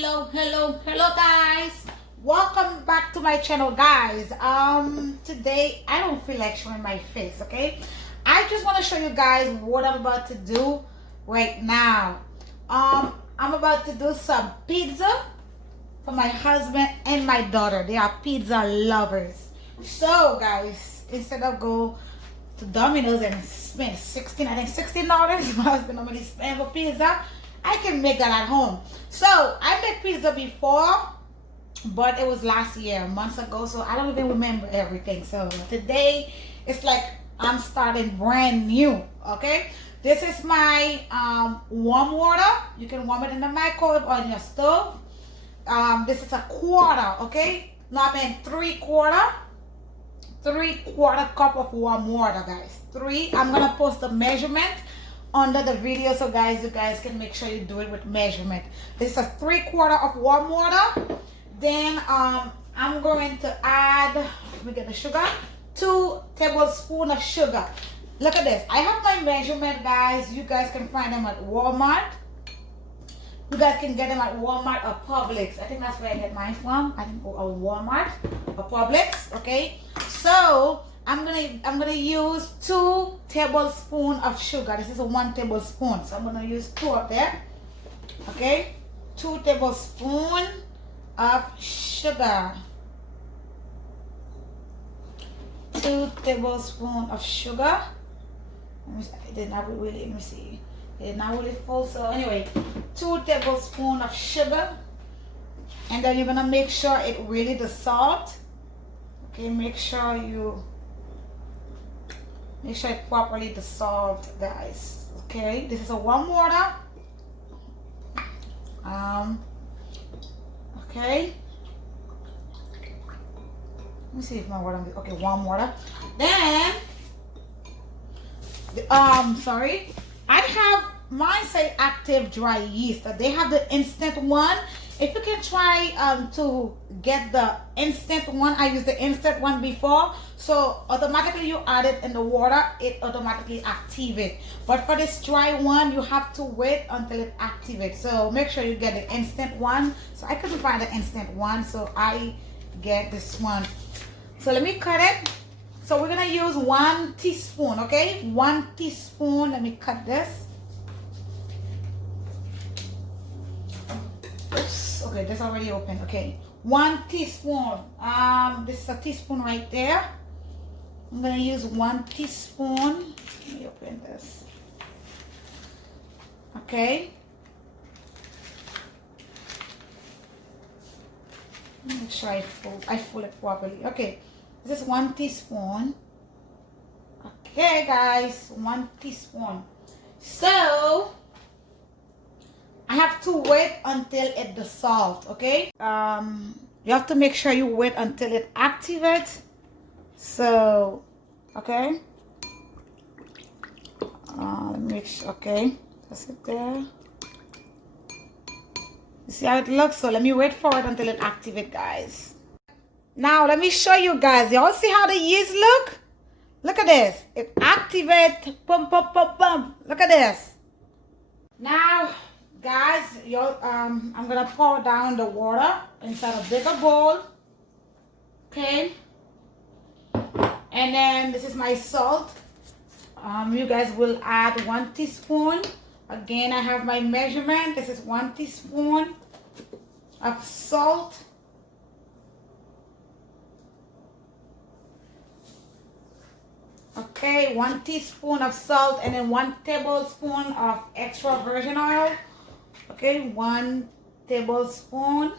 Hello guys, welcome back to my channel guys. Today I don't feel like showing my face. Okay, I just want to show you guys what I'm about to do right now. I'm about to do some pizza for my husband and my daughter. They are pizza lovers. So guys, instead of go to Domino's and spend $16 my husband normally spend for pizza, I can make that at home. So I made pizza before, but it was last year, months ago, so I don't even remember everything. So today it's like I'm starting brand new. Okay, this is my warm water. You can warm it in the microwave or in your stove. This is a quarter. Okay, no, I mean three-quarter cup of warm water, guys. I'm gonna post the measurement under the video, so guys, you guys can make sure you do it with measurement. This is a 3/4 of warm water. Then I'm going to add, let me get the sugar, 2 tablespoons of sugar. Look at this. I have my measurement, guys. You guys can find them at Walmart. You guys can get them at Walmart or Publix. I think that's where I get mine from. I think Walmart or Publix. Okay, so I'm gonna use 2 tablespoons of sugar. This is a 1 tablespoon, so I'm gonna use 2 of that. Okay, 2 tablespoons of sugar. 2 tablespoons of sugar. It did not really. Let me see. It's not really full. So anyway, 2 tablespoons of sugar, and then you're gonna make sure it really dissolved. Okay, make sure it properly dissolved, guys. Okay, this is a warm water. Okay. Let me see if my water. Okay, warm water. Then, sorry, I have mine say active dry yeast. They have the instant one. If you can try to get the instant one, I used the instant one before, so automatically you add it in the water, it automatically activates. But for this dry one, you have to wait until it activates. So make sure you get the instant one. So I couldn't find the instant one, so I get this one. So let me cut it. So we're gonna use 1 teaspoon, okay? 1 teaspoon. Let me cut this. Oops. Okay, this already open. Okay, 1 teaspoon. This is a teaspoon right there. I'm gonna use 1 teaspoon. Let me open this. Okay. Make sure I fold it properly. Okay, this is 1 teaspoon. Okay, guys, 1 teaspoon. So I have to wait until it dissolves. Okay. You have to make sure you wait until it activates. So, okay. Let me make sure. Okay, that's it there. You see how it looks? So let me wait for it until it activates, guys. Now let me show you guys. Y'all see how the yeast look? Look at this. It activates. Boom, boom, boom, boom. Look at this. Now, guys, I'm gonna pour down the water inside a bigger bowl. Okay. And then this is my salt. You guys will add 1 teaspoon. Again, I have my measurement. This is 1 teaspoon of salt. Okay, 1 teaspoon of salt, and then 1 tablespoon of extra virgin oil. Okay, 1 tablespoon.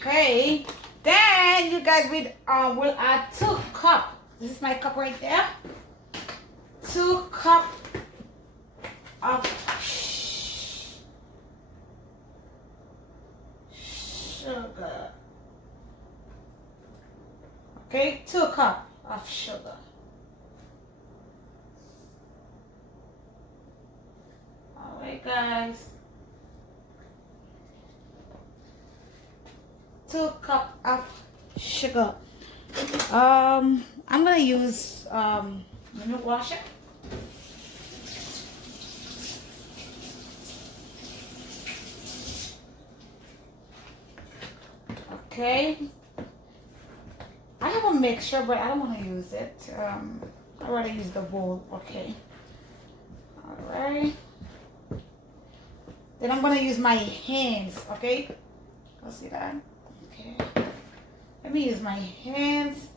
Okay, then you guys will add 2 cups. This is my cup right there. 2 cups of sugar. Okay, 2 cups of sugar. All right, guys. 2 cups of sugar. I'm gonna use let me wash it. Okay. I have a mixture, but I don't want to use it. I'd rather use the bowl. Okay. Alright. Then I'm gonna use my hands, okay? You'll see that? Okay. Let me use my hands.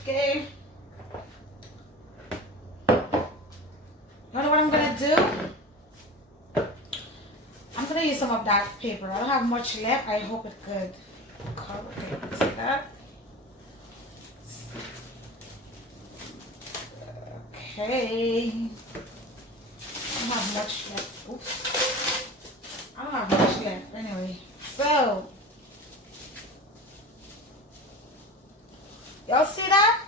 Okay. You know what I'm gonna do? I'm gonna use some of that paper. I don't have much left. I hope it could cover. Okay, see that? Okay. I don't have much left. Oops. I don't have much left anyway. So, y'all see that?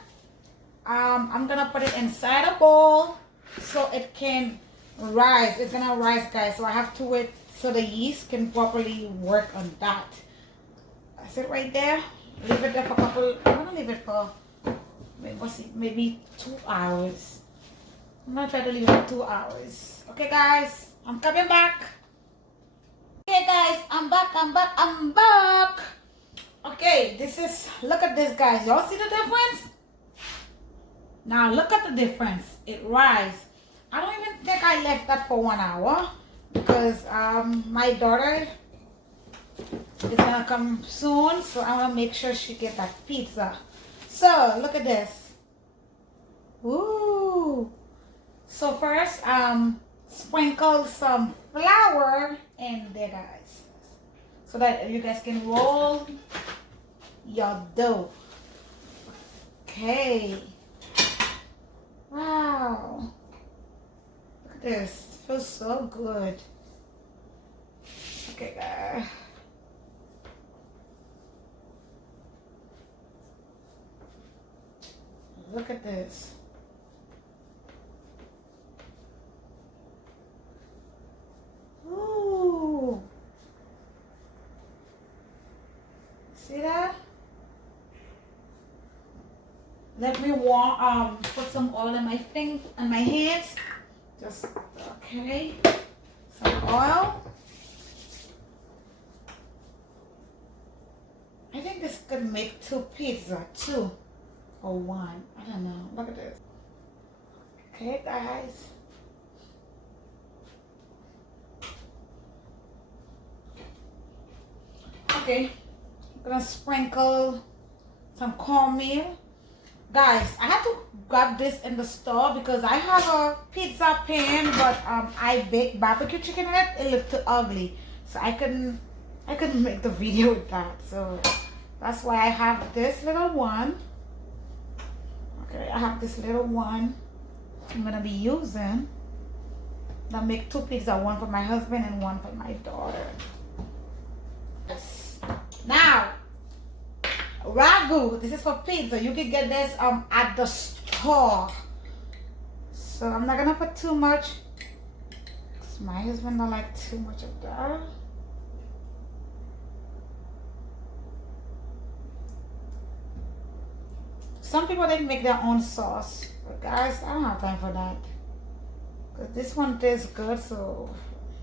I'm gonna put it inside a bowl so it can rise. It's gonna rise, guys. So I have to wait so the yeast can properly work on that. That's it right there. Leave it there for a couple. I'm gonna leave it for maybe 2 hours. I'm gonna try to leave it for 2 hours. Okay, guys, I'm coming back. Okay, guys, I'm back. Okay, look at this, guys. Y'all see the difference? Now look at the difference. It rise. I don't even think I left that for 1 hour because my daughter is gonna come soon, so I wanna make sure she get that pizza. So look at this. Ooh. So first, sprinkle some flour in there, guys, so that you guys can roll your dough. Okay. Wow. Look at this. It feels so good. Okay, guys. Look at this. Ooh. See that? Let me put some oil in my hands. Just okay. Some oil. I think this could make 2 pizza, 2 or 1. I don't know. Look at this. Okay, guys. Okay, I'm gonna sprinkle some cornmeal. Guys, I had to grab this in the store because I have a pizza pan, but I baked barbecue chicken in it. It looked too ugly, so I couldn't make the video with that. So that's why I have this little one. Okay, I have this little one I'm gonna be using. I'll make 2 pizza, 1 for my husband and 1 for my daughter. Yes. Now, ragu. This is for pizza. You can get this at the store. So I'm not gonna put too much. Cause my husband don't like too much of that. Some people they make their own sauce, but guys, I don't have time for that. Cause this one tastes good, so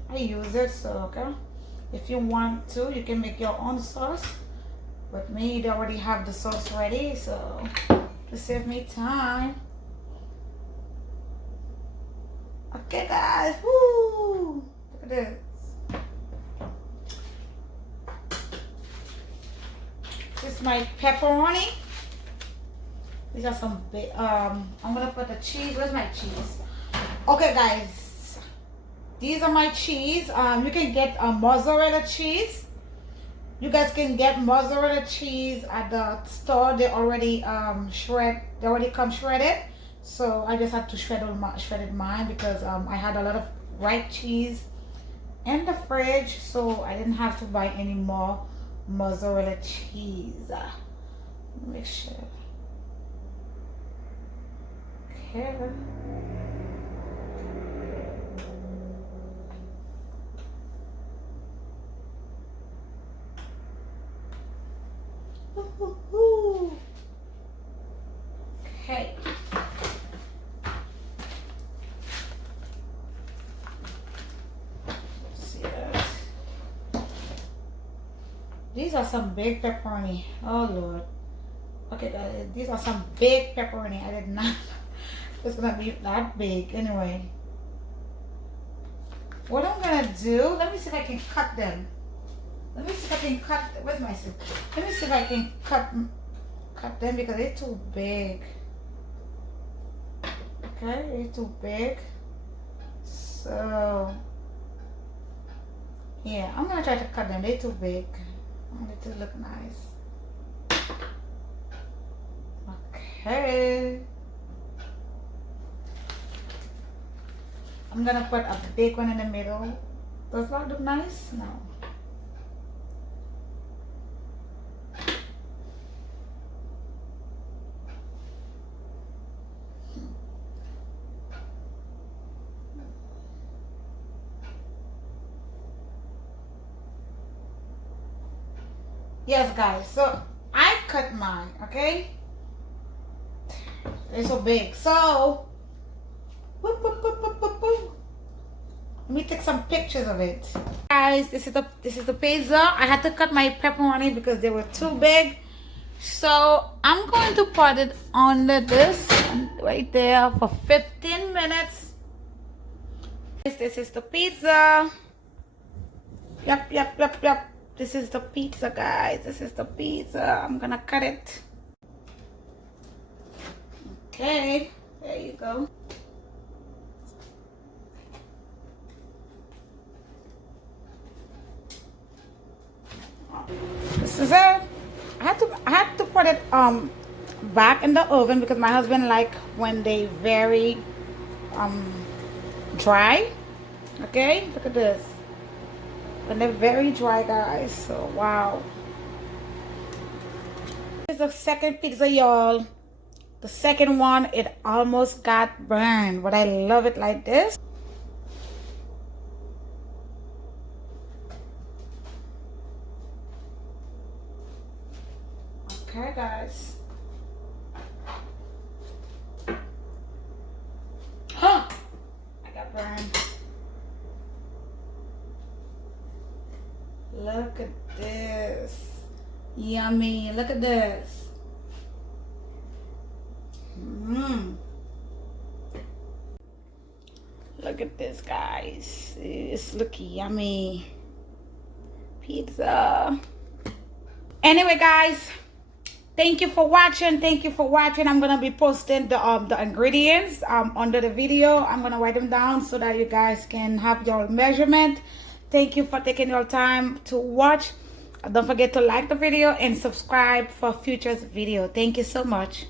I use it. So okay, if you want to, you can make your own sauce. But me, they already have the sauce ready, so to save me time. Okay, guys. Woo! Look at this. This is my pepperoni. These are some big. I'm gonna put the cheese. Where's my cheese? Okay, guys. These are my cheese. You can get a mozzarella cheese. You guys can get mozzarella cheese at the store. They already They already come shredded. So I just had to shredded mine because I had a lot of white cheese in the fridge, so I didn't have to buy any more mozzarella cheese. Make sure. Okay. Okay. See that? These are some big pepperoni. Oh Lord. Okay, guys, these are some big pepperoni. I did not. It's gonna be that big anyway. What I'm gonna do? Let me see if I can cut them. Let me see if I can cut. Where's my soup? Let me see if I can cut them because they're too big. Okay, they're too big. So yeah, I'm gonna try to cut them. They're too big. I want it to look nice. Okay. I'm gonna put a big one in the middle. Does that look nice? No. Yes, guys. So I cut mine. Okay. They're so big. So whoop, whoop, whoop, whoop, whoop, whoop. Let me take some pictures of it. Guys, this is the pizza. I had to cut my pepperoni because they were too big. So I'm going to put it under this right there for 15 minutes. This is the pizza. Yep. This is the pizza, guys. This is the pizza. I'm gonna cut it. Okay, there you go. This is it. I had to put it back in the oven because my husband like when they very dry. Okay, look at this. When they're very dry, guys. So wow. This is the second pizza, y'all. The second one, it almost got burned, but I love it like this. Okay, guys. Huh! I got burned. Look at this. Yummy. Look at this. Look at this, guys. It's looking yummy. Pizza. Anyway, guys, thank you for watching. I'm gonna be posting the ingredients under the video. I'm gonna write them down so that you guys can have your measurement. Thank you for taking your time to watch. Don't forget to like the video and subscribe for future video. Thank you so much.